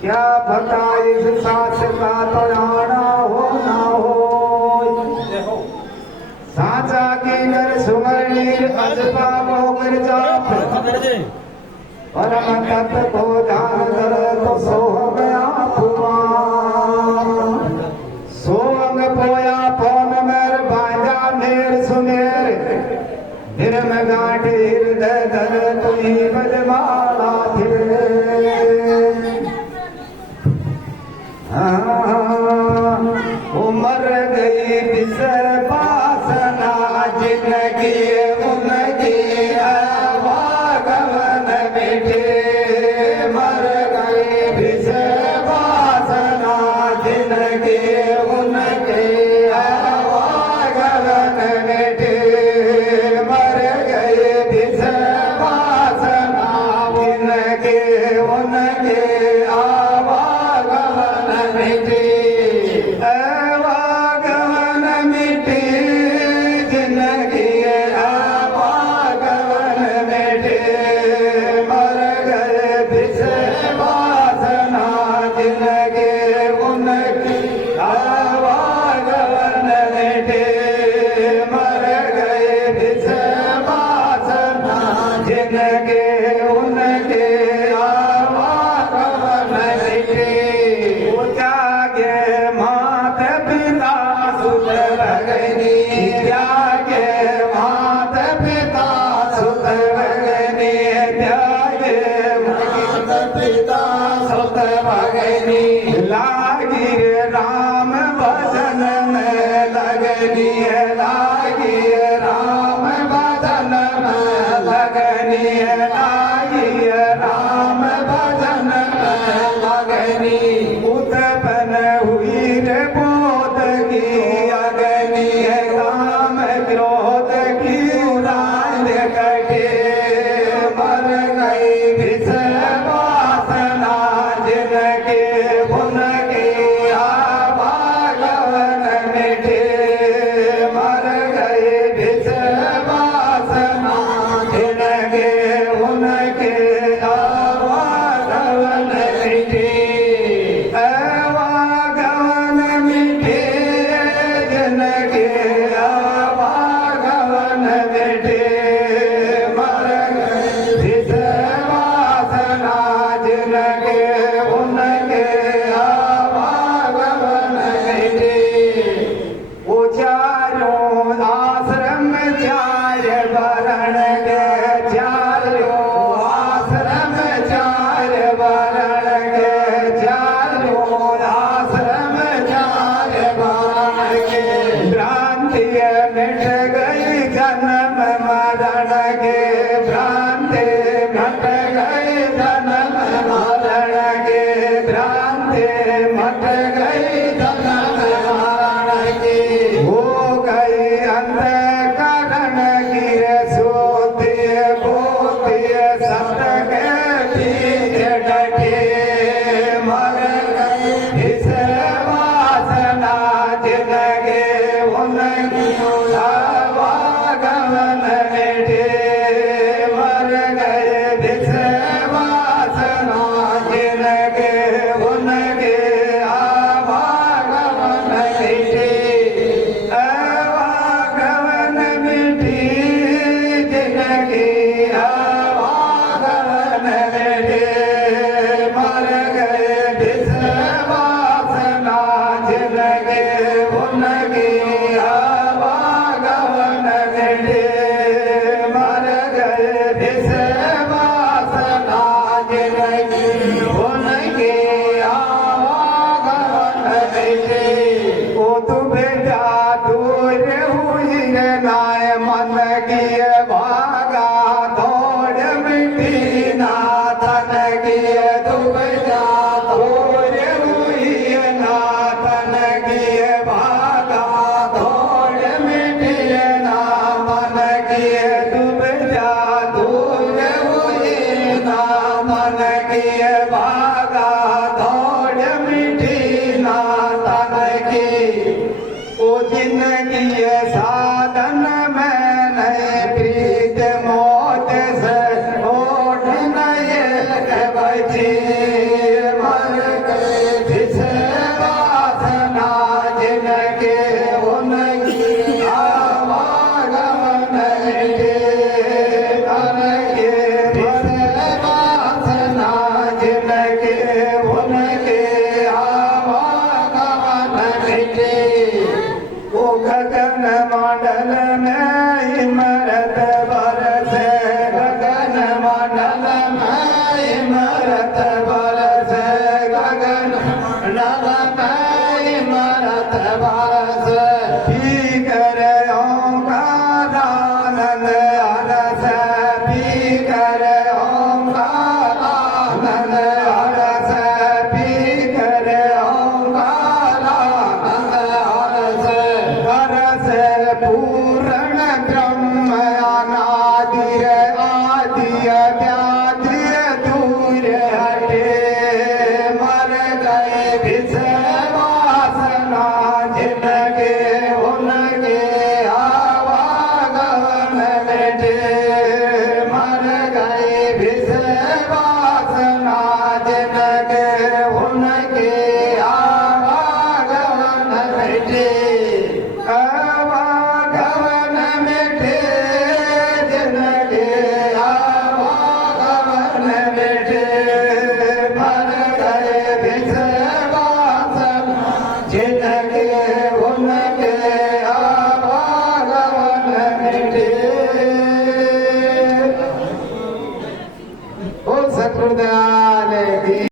क्या पता इस सास का तराना हो ना हो। साचा की नर सुमरनी अजबा मोकर जाप परम तत्व को ध्यान कर तो सो गया कुमार। सोंग पोया पौन मेर बांजा नेर सुनेर निर्म गांठी हृदय धर तुही बजमाला थे। उमर गई बिसर पासना जिंदगी उनकी आवागमन मिटे। मर गई बिसर पासना जिंदगी उनकी आवागमन मिटे। मर गई बिसर पासना जिंदगी उनकी राम भजन में लगनी है। लागी राम भजन में लगनी है। लागी राम भजन में लगनी। उत्पन्न हुई रे बोध की अग्नि है। काम क्रोध की उड़ान कटे। मर गई विषय वासना जिनके उनके साधन में नहीं प्रीत मौत से ओढ़ नहीं थी मर गए जिसे वासना जिनके उनकी आवागमन के जिसे वासना जिनके उनके आवागमन के वो गगन मंडल में इमरत बरसे गगन मंडल में इमरत बरसे गगन मंडल में इमरत बरसे पी कर ओंकारानंद अरस पी कर ओंकारानंद अरस पी कर ओंकारानंद अरस अरस पूर्ण ब्रह्म अनादिर आदिय व्याधिय दूर हटे मर गए विषय वासना जिनके उनके आवागमन मिटे